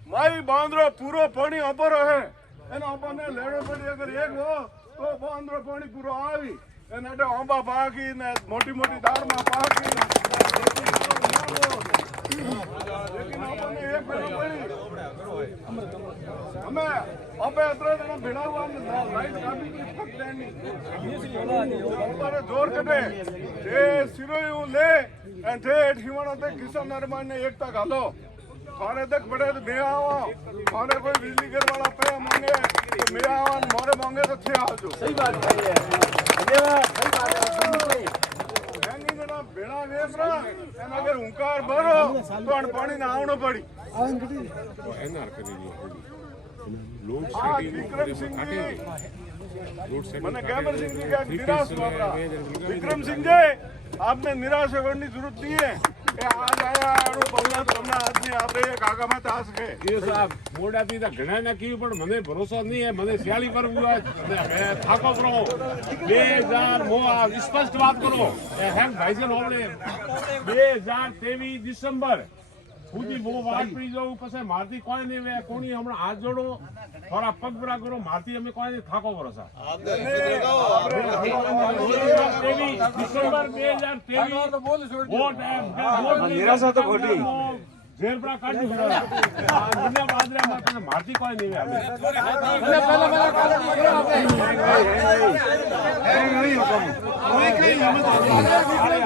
माई बांधरो पूरा पानी अपरो है एना अपन ने लेड़ो पड़ी अगर एक हो तो बांधरो पानी पूरा आवी एना तो आंबा पाकी ने मोटी मोटी दार में पाकी लेकिन अपन ने एक पड़ी हमें अबे अतरे जना भिड़ा हुआ लाइट काफी फकते नहीं ऊपर जोर कटे ए सिरोयू ले एंड थे ठिवाना ते किसान नरमान ने एकता घालो थाने तक बड़े तो मैं आवा थाने कोई बिजली घर वाला पे मांगे तो मैं आवा मोरे मांगे तो थे आजो सही बात है धन्यवाद सही बात है हैंगी जना भिड़ा वेसरा एन अगर हुंकार भरो तो अन पानी ना आवनो पड़ी विक्रम सिंह जी मैंने गैमर सिंह जी का निराश हुआ विक्रम सिंह जी आपने निराश होने की जरूरत नहीं है आज आया बहुला તમને આજની આપણે એક આગામાં તાસ કે એ સાહેબ મોડાથી તો ઘણા ના કીધું પણ મને ભરોસો નહીં હે મને સિયાળી પર થાકો કરો 2000 મો સ્પષ્ટ વાત કરો હેમ ભાઈજન હોવડે 2023 ડિસેમ્બર સુધી બહુ વાત પડી જાઉં પછી મારતી કોઈ નહીં વે કોની હમણાં હાથ જોડો થોડા પગ બરા કરો મારતી અમે કોઈ નહીં થાકો કરો સા ડિસેમ્બર 2023 વોટ નિરાશા તો ખોટી જેર બરા કાઢી પડ્યા દુનિયા બાદરા માં મારતી કોઈ નહીં વે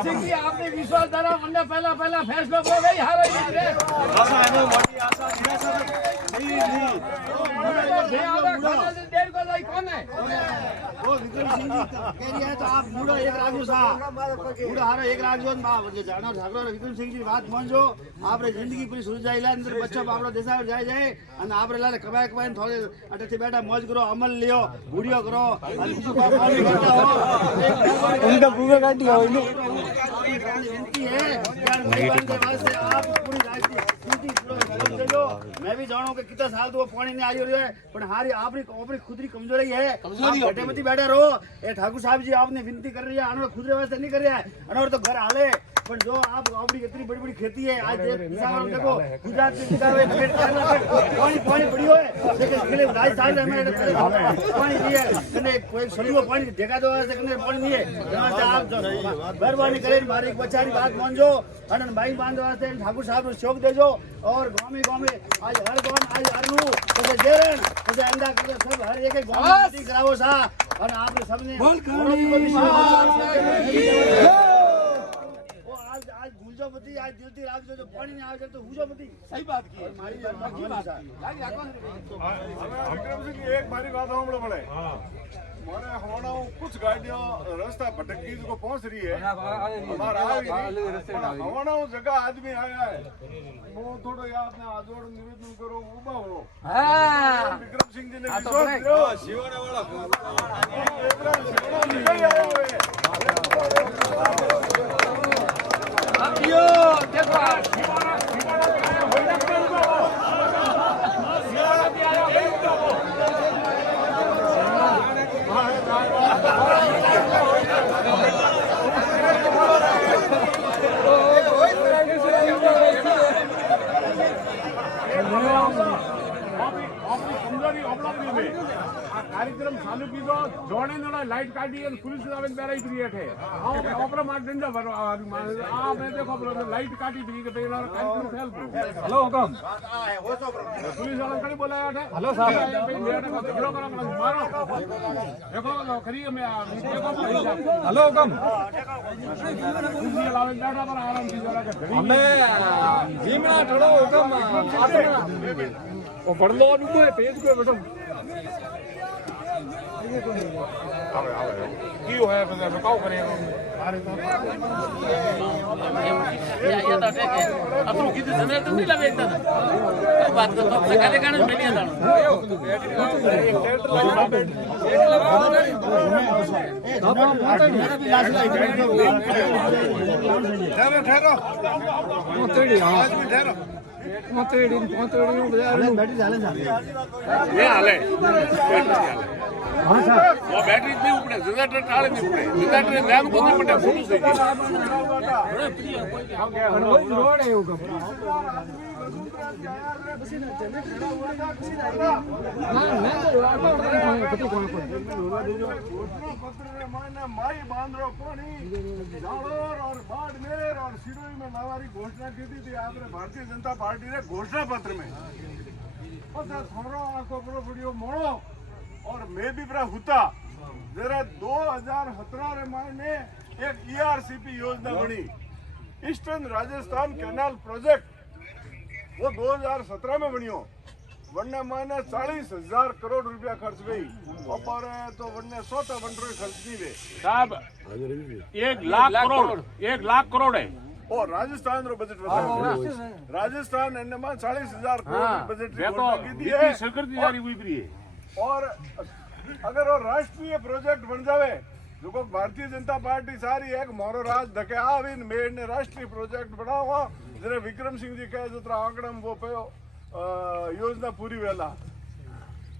सिंह जी आपने विश्वास धरा हमने पहला फैसला हो गई हार विक्रम सिंह जी कह रही है तो आप बूढ़ो एक राखो सा बूढ़ो हारो एक राखो जानो ठाकरो विक्रम सिंह जी बात मानजो आपरे जिंदगी पूरी सुरु जाइला अंदर बच्चा आपरो देशा जाय जाए અને આપણે લાલે કમાય કમાય થોડે અટેથી બેઠા મોજ કરો અમલ લ્યો ગુડિયો કરો અને બીજું કામ કરતા હો हम तो पूरा काट लिया विनती है यार भगवान के वास्ते आप पूरी राजनीति पूरा दो मैं भी जानूं कि कितना साल तो पानी नहीं आई है पर हारी आपरी खुद की कमजोरी है घटे मती बैठा रहो ए ठाकुर साहब जी आपने विनती कर रही है अनवर खुद वास्ते नहीं कर रहा है अनवर तो घर हाले पर जो आप अपनी इतनी बड़ी बड़ी खेती है आज देखो गुजरात में पानी पड़ी हो लेकिन राजस्थान में पानी नहीं है कने कोई सड़ीओ पानी देखा दो कने पानी नहीं है आप मेहरबानी करे मारी बचारी बात मानजो अनन भाई बांध वास्ते ठाकुर साहब को शौक देजो और गांव में आज हर गांव आज हरनु तो जेरन तो अंदा कर सब हर एक गांव में करावो सा और आपने सबने आज भूलजो मती आज दिलती राखजो जो पानी नहीं आवे तो हुजो मती सही बात की मारी बात विक्रम सिंह एक मारी बात हमलो पड़े मारे होना कुछ गाड़ियां रास्ता भटकी को पहुंच रही है हमारा होना जगह आदमी आया है वो थोड़ा याद ने आजोड़ निवेदन करो उबा हो विक्रम सिंह जी ने विश्वास करो शिवाना वाला निकल आए हुए यो देखो કમજોરી ઓબળાવી મે कार्यक्रम चालू कीधो जोड़े ने लाइट काटी और पुलिस आवे बेरा क्रिएट है ओपरा मार डंडा भरो आ मैं देखो लाइट काटी थी के बेरा कार्यक्रम फेल को हेलो हुकम पुलिस वाला कड़ी बोला है हेलो साहब झगड़ो करो मारो देखो खरी में देखो हेलो हुकम पुलिस लावे बैठा पर आराम से जरा के हमें जीमना ठड़ो हुकम ओ बड़लो नुको पेज को बेटो आवे क्यों है बताओ करेगा अपनों किसी समय तो नहीं लगेगा बात करता हूँ कहने का नहीं मिलिया बैटरी नहीं उपड़े जनरेटर टाले नहीं उपड़े जनरेटर लैब को नहीं पड़े फोटो से रोड है हुकम माई बांद्रो कोनी जालोर और बाड़मेर और सिरोही में लावारी घोषणा की थी आपने भारतीय जनता पार्टी ने घोषणा पत्र में थोड़ा आंखों पर वीडियो मोड़ो और मैं भी बड़ा हुता जरा 2017 रे महीने एक ERCP योजना बनी ईस्टर्न राजस्थान कैनाल प्रोजेक्ट वो 2017 में बनियो वन्ने महीने 40,000 करोड़ रुपया खर्च गई ऊपर तो वन्ने 100 बंडरो खर्च नहीं वे साहब 1 लाख करोड़ है और राजस्थान रो बजट बताओ राजस्थान ने 40,000 करोड़ बजट की थी है सरकार की जारी हुई थी और अगर वो राष्ट्रीय प्रोजेक्ट बन जावे जो को भारतीय जनता पार्टी सारी एक मोरो राज धके आविन मेड ने राष्ट्रीय प्रोजेक्ट बनावा जरे विक्रम सिंह जी कहे जतरा आंकड़ा में वो पे योजना पूरी वेला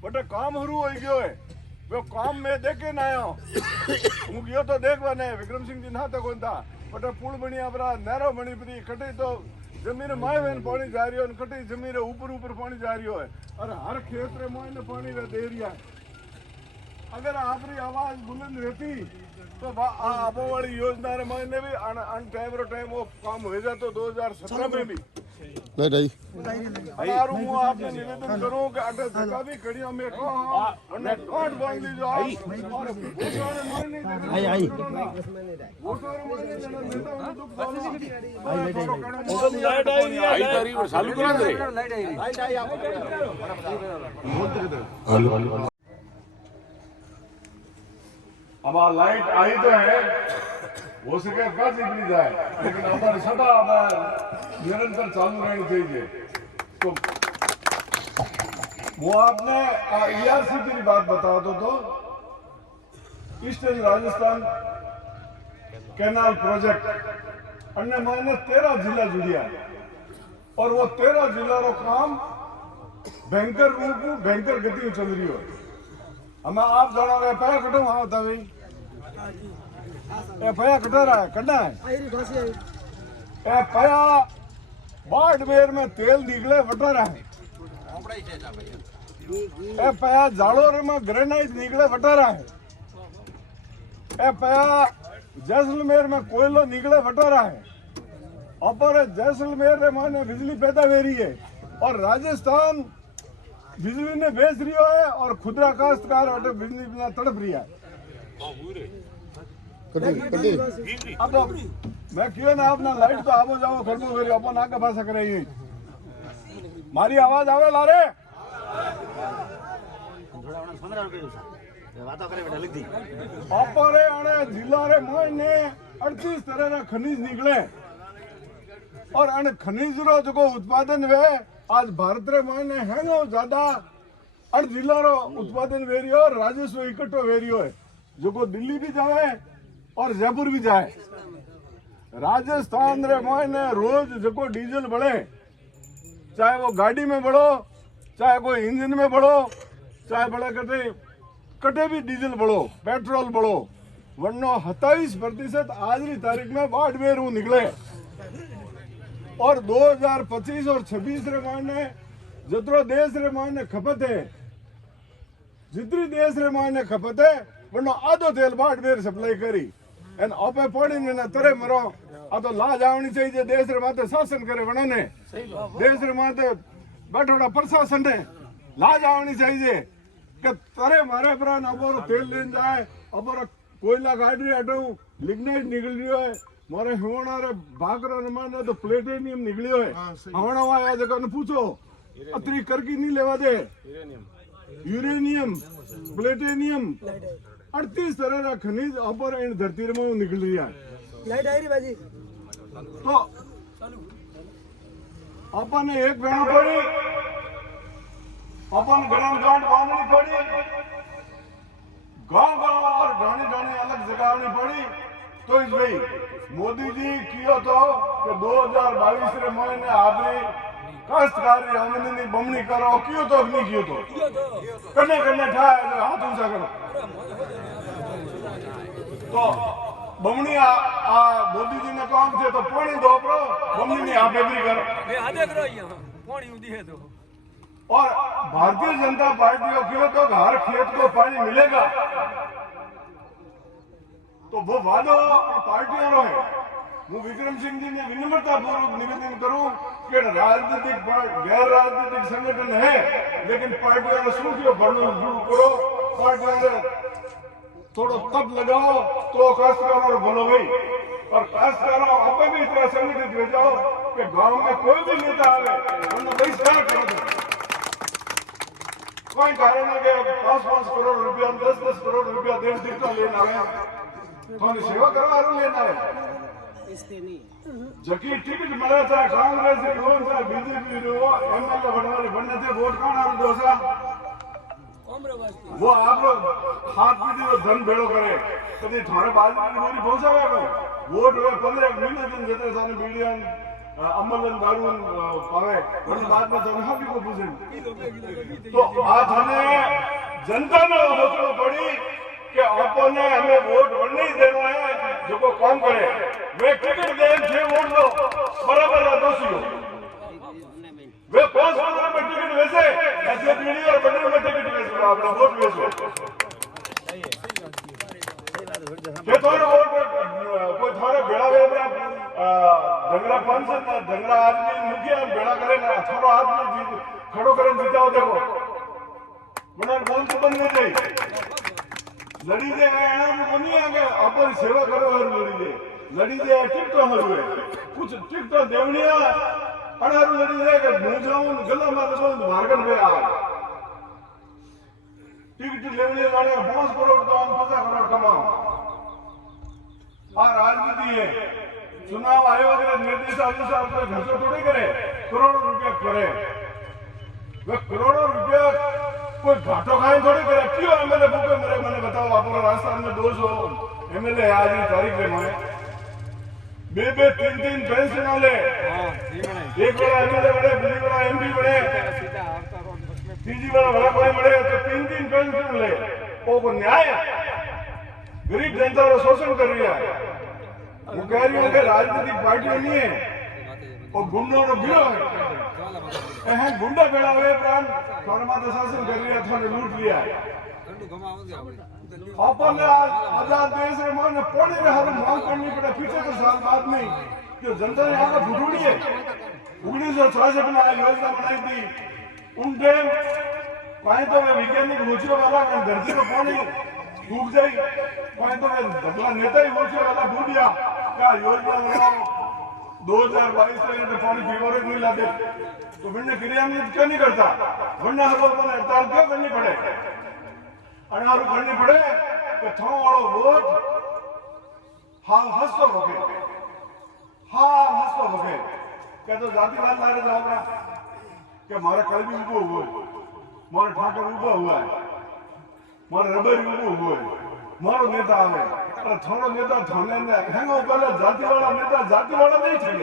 बटे काम शुरू हो गयो है वो काम में देखे ना आयो हूँ गयो तो देखवा नहीं विक्रम सिंह जी ना तो कौन था बटे पुल बनिया बरा नहरो बनी पड़ी कटे तो जमीन माए वेन पानी जा रही है कटे जमीन ऊपर ऊपर पानी जा रही है और हर खेत रे माए ने पानी वे दे रही है अगर आपकी आवाज बुलंद रहती तो आबो वाली योजना रे मायने भी अन टाइम रो टाइम वो काम हो जातो 2017 में भी नहीं यार हूं आपने निवेदन करूं कि अटे धक्का भी कड़ियों में को वरना काट बांध लीजो आप और भूसारे मायने आई भूसारे मायने जना नेता हूं दुख सालो लाइट आई तारी चालू करा दे लाइट आई आप हेलो अब लाइट आई तो है हो सके बस निकली जाए लेकिन हमारी सदा निरंतर चालू रहनी चाहिए तो वो आपने ERCP की बात बता दो तो ईस्टर्न राजस्थान कैनाल प्रोजेक्ट अन्य महीने 13 जिला जुड़िया और वो 13 जिला रो काम भयंकर रूप में भयंकर गति में चल रही हो हमें आप जाना गए पैर कटो वहां होता भाई ए पया कटा रहा है कटा है ए पया बाड़मेर में तेल निकले वटा रहा है ए पया जालोर में ग्रेनाइट निकले वटा रहा है ए पया जैसलमेर में कोयलो निकले वटा रहा है ऊपर जैसलमेर में बिजली पैदा हो रही है और राजस्थान बिजली ने बेच रही है और खुदरा काश्तकार बिजली बिना तड़प रही है अब मैं क्यों ना अपना लाइट तो आबो जाओ घर में मेरी अपन आगे भाषा कर रही मारी आवाज आवे लारे अपरे आने जिला रे मायने 38 तरह रा खनिज निकले और अन खनिज रो जो उत्पादन वे आज भारत रे मायने हैंगो ज्यादा अन जिला रो उत्पादन वेरियो और राजस्व इकट्ठो वेरियो है जो को दिल्ली भी जावे और जयपुर भी जाए राजस्थान रे मायने रोज जो को डीजल बढ़े चाहे वो गाड़ी में बढ़ो चाहे कोई इंजन में बढ़ो चाहे बड़े कटे भी डीजल बढ़ो पेट्रोल बढ़ो वरनो 27% आज की तारीख में बाड़मेर निकले और 2025 और 26 रे मायने जतरो देश रे मायने खपत है जितनी देश रे मायने खपत है वरना आधो तेल बाट बेर सप्लाई करी एन आपे पड़ी ने तरे मरो आ तो लाज आवनी चाहिए देश रे माते शासन करे वना ने देश रे माते बैठोड़ा प्रशासन ने लाज आवनी चाहिए कि तरे मारे पर अबोरो तेल लेन जाए अबोरो कोयला गाड़ी हटू लिग्नाइट निकल रही है मारे होना रे भागरो ने माने तो प्लेटिनियम निकलियो है आवना आया जगह ने पूछो अतरी करकी नहीं लेवा दे यूरेनियम प्लेटिनियम 38 तरह का खनिज अपर इन धरती में निकल रही है लाइट आई रही बाजी तो अपन ने एक भेड़ा पड़ी अपन गरम कांड बांधनी पड़ी गांव गांव और ढाणी ढाणी अलग जगावनी पड़ी तो इस भाई मोदी जी कियो तो कि 2022 रे महीने आपने काश्तकारी आमदनी बमनी करो कियो तो नहीं कियो तो करने करने ठाए हाथ ऊंचा करो तो बमनी आ मोदी जी ने काम थे तो पानी दो प्रो बमनी ने आप भी करो आधे करो यहाँ पानी उदी है तो और भारतीय जनता पार्टी को क्यों तो हर खेत को पानी मिलेगा तो वो वादो पार्टियों रो है मैं विक्रम सिंह जी ने विनम्रता पूर्वक निवेदन करूं कि राजनीतिक गैर राजनीतिक संगठन है लेकिन पार्टियों ने सूचियों बढ़ना शुरू करो पार्टियों ने थोड़ा तब लगाओ तो काश्तकारों बोलो भाई और काश्तकारों आप भी इतना संगठित हो जाओ कि गांव में कोई भी नेता आवे उन्हें बहिष्कार कर दो कोई कारण है कि 5-5 करोड़ रुपया 10-10 करोड़ रुपया देश देता लेना है कौन सेवा करवा लेना है जबकि टिकट मिला था कांग्रेस से बीजेपी एमएलए बनने थे वोट कौन आ रहा दोसा वो आप लोग हाथ पीटी तो धन भेड़ो करे कभी थाने बाजू में पूरी पहुंचा हुआ वोट हुए 15 महीने दिन जैसे सारे मीडियम अमलन दारून पावे वरना बाद में जनहावी को पूछे तो आज हमें जनता ने सोचना पड़ी कि आपने हमें वोट नहीं देना है जो को काम करे वे टिकट दे थे वोट दो बराबर दोषी हो वे 5 करोड़ में टिकट वैसे ऐसे पीढ़ी और बंदर में टिकट वैसे अपना वोट वैसे ये थोड़ा वोट कोई थोड़ा बेड़ा वे जंगरा पंच जंगरा आदमी मुखिया बेड़ा करे ना थोड़ा आदमी खड़ो करे जीताओ देखो बना बोल तो बंद नहीं जाए लड़ी दे आना को नहीं आगे अपन सेवा करो हर लड़ी दे टिकट हर कुछ टिकट देवनिया अनारू लड़ी दे के मुंजाऊं गला मार दो मार्गन पे आ टिकट लेने वाले 5 करोड़ तो 50 करोड़ कमाओ और राजनीति है चुनाव आयोग ने निर्देशानुसार कोई खर्च थोड़ी करे करोड़ों रुपया करे वे करोड़ों रुपया कोई घाटो खाए थोड़ी करे क्यों एमएलए भूखे मरे मैंने बताओ आप राजस्थान में 200 एमएलए आज की तारीख में मरे 2-3 पेंशन वाले एक बड़ा एमएलए बड़े दूसरी बड़ा एमपी बड़े तीसरी बड़ा कोई बड़े तो 3 पेंशन ले को न्याय गरीब जनता का शोषण कर रही है वो कह रही हूँ कि राजनीतिक पार्टियां नहीं है और गुंडों का गिरो है गुंडा बेड़ा हुए प्राण थोड़ा माता शासन कर रही है थोड़ा लूट लिया है अपन आजाद देश में माने पौने में हर मांग करनी पड़े 75 साल बाद में जो जनता ने यहाँ ढूंढी है 1966 में योजना बनाई थी उन टाइम पाए तो वे वैज्ञानिक रुचियों वाला धरती को पानी डूब जाए पाए तो वे बदला नेता ही रुचियों वाला डूब गया क्या योजना बनाओ 2022 तक पानी पीवर नहीं लाते तो फिर क्रियान्वित क्यों नहीं करता वरना हर हड़ताल क्यों करनी पड़े अनारू करनी पड़े कि थो वालों वोट हाँ हंसो होके क्या तो जातिवाद ला रहे जाओ ना कि हमारा कल भी उबो हुआ है हमारा ठाकर उबा हुआ है हमारा रबर उबो हुआ है मारो नेता आवे अरे थोड़ो नेता थाने ने हैंगो पहले जाति वाला नहीं छे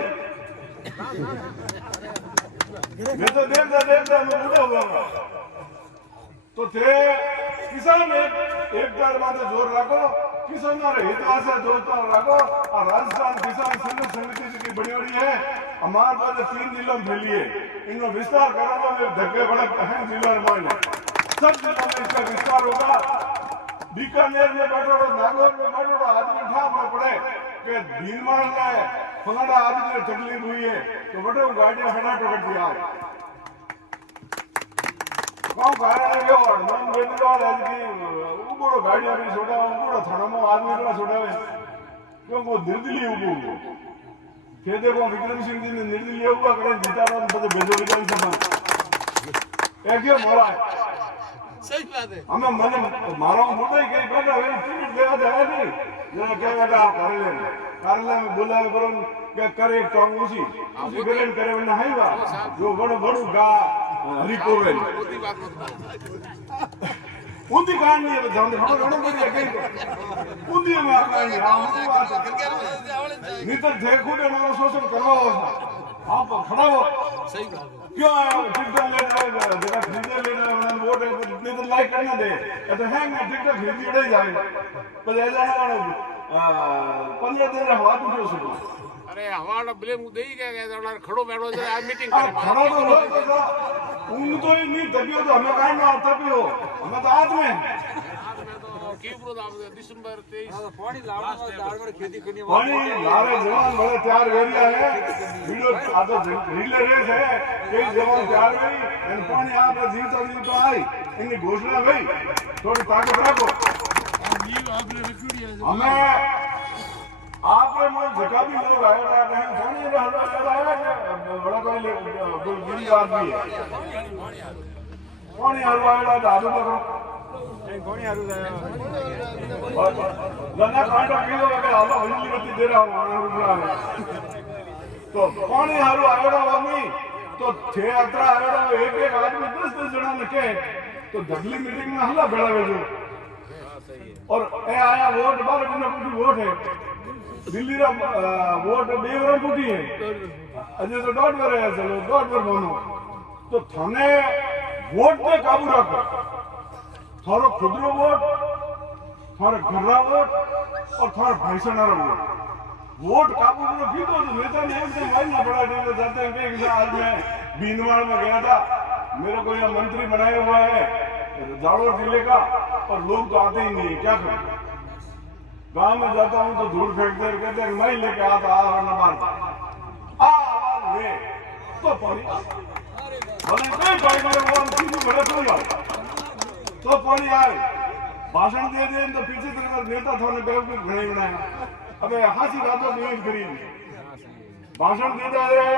मैं तो देवता मैं बुढ़ा हुआ तो थे किसान एक बार माते जोर रखो किसानों रे हित आशा जोर रखो और राजस्थान किसान संघ समिति की बड़ी है हमारे पास 3 जिलों में फैली है इनको विस्तार कराना में धक्के बड़ा है जिला में सब जिलों में इसका विस्तार होगा। बीकानेर में बैठो, नागौर में बैठो, आदमी ठाप पड़े कि भीलमाल में फलाना आदमी को तकलीफ हुई है तो बड़े गाड़ियां खड़ा टोक दिया गाँव कारण है और नॉन बेदवार आज की ऊबड़ो गाड़ियां भी छोड़ा ऊबड़ो थाना में आदमी का छोड़ा है क्यों वो निर्दलीय ऊबड़ो थे देखो विक्रम सिंह जी ने निर्दलीय हुआ करे जीता तो बेजो विधानसभा एक क्यों मोरा है सही बात है। हमें मैंने मारा मुंबई कहीं बैठा है टिकट देवा जाए नहीं जरा क्या बेटा कार्यालय में बोला करो क्या करे काम उसी गलन करे वरना है वा जो बड़ो बड़ो गा हरिकोवेल उन्दी कहानी है जान दे हम बड़ो बड़ी कहीं उन्दी में कहानी नहीं तो देखो दे ना शोषण करवाओ आप खड़ा हो सही बात है। क्यों टिकट ले रहा है जरा खरीदे ले रहा है वोट इतने तो लाइक करना दे तो है ना टिकट खरीदी उड़े जाए पर ऐसा है 15 दिन हवा तो क्यों सुनो अरे हमारा ब्लेम दे ही गया खड़ो बैठो आ मीटिंग खड़ा तो हो उन तो ही नहीं तबियो तो हमें काहे ना तबियो हमें तो आज में दिसंबर 23 पानी लारे जवान बड़े तैयार हो गया है वीडियो आधा रिले रेस है कई जवान तैयार हुई एंड पानी आप जीवता आई इनकी घोषणा गई थोड़ी ताकत रखो हमें आपने मुझे जगह भी लोग आए रहे हैं पानी बड़ा कोई बड़ी आदमी है पानी हलवाएगा दादू पकड़ो लन्ना कांटा किलो अगर आला बिजली बत्ती दे रहा हूँ तो पानी हारू आएगा आदमी तो 6 यात्रा आएगा एक आदमी 10 जना लगे तो डबली मीटिंग में हल्ला बड़ा भेजो और ए आया वोट 12 दिन पूरी वोट है दिल्ली रा वोट बेवरा पूरी है अजय तो डॉट पर है चलो डॉट पर बोलो तो थाने वोट पे काबू रखो थारो खुदरो वोट थारे घररा वोट और थारा भाईसाना वोट काबू करो फिर तो नेता ने एकदम भाई ना बड़ा डेढ़ जाते हैं कि आज मैं बीनवाड़ में गया था मेरे को यहाँ मंत्री बनाया हुआ है जालोर जिले का और लोग तो आते ही नहीं है क्या करूं गांव में जाता हूं तो धूल फेंकते कहते हैं मैं लेके आता वरना मार आवाज ले तो पानी भले कोई भाई बड़े बड़े तो पानी आए भाषण दे दे तो पीछे तरफ नेता थोड़े बेवकूफ घने बनाया अबे हासी बातों में करी भाषण दे रहे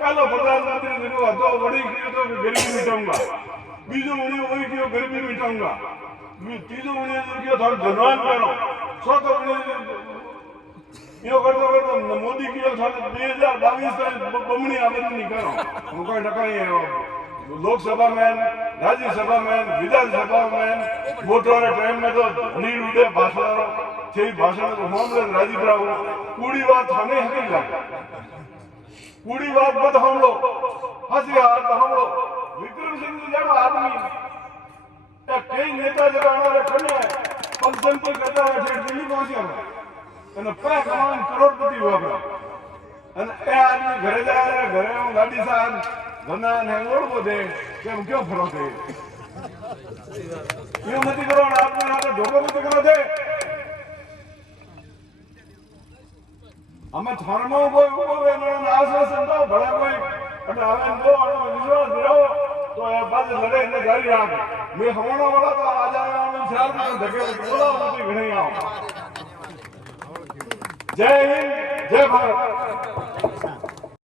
पहले प्रधानमंत्री देखो तो बड़ी की तो गरीबी मिटाऊंगा बीजो उन्हें वही की गरीबी मिटाऊंगा तीजो उन्हें जो थोड़ा धनवान करो चौथा उन्हें यो करते मोदी की 2022 तक बमनी आमदनी करो उनको टकाई है लोकसभा में राज्यसभा में विधानसभा में वोटों टाइम में तो भीड़ उड़े भाषण थे भाषण को मामले राजी कराओ पूरी बात हमें हकी लगा पूरी बात मत हम लोग हंसी हाथ हम लोग विक्रम सिंह जी जब आदमी कई नेता जब हमारे खड़े हैं पंचम तो करता है फिर दिल्ली पहुंचे हम पैक कमान करोड़पति हुआ ए आदमी घरे जा रहे घरे हूँ गाड़ी साहब बना है और वो दे कि हम क्यों फरोते ये मत करो आपने ना तो धोखा मत करो दे हमें धर्मों को आश्वासन दो बड़ा कोई हमें दो विश्वास दिलाओ तो ये बात लड़े इतने जारी रहा मैं होने वाला तो आ जाएगा मैं चार दिन धके बोला मुझे घने आओ जय हिंद जय भारत।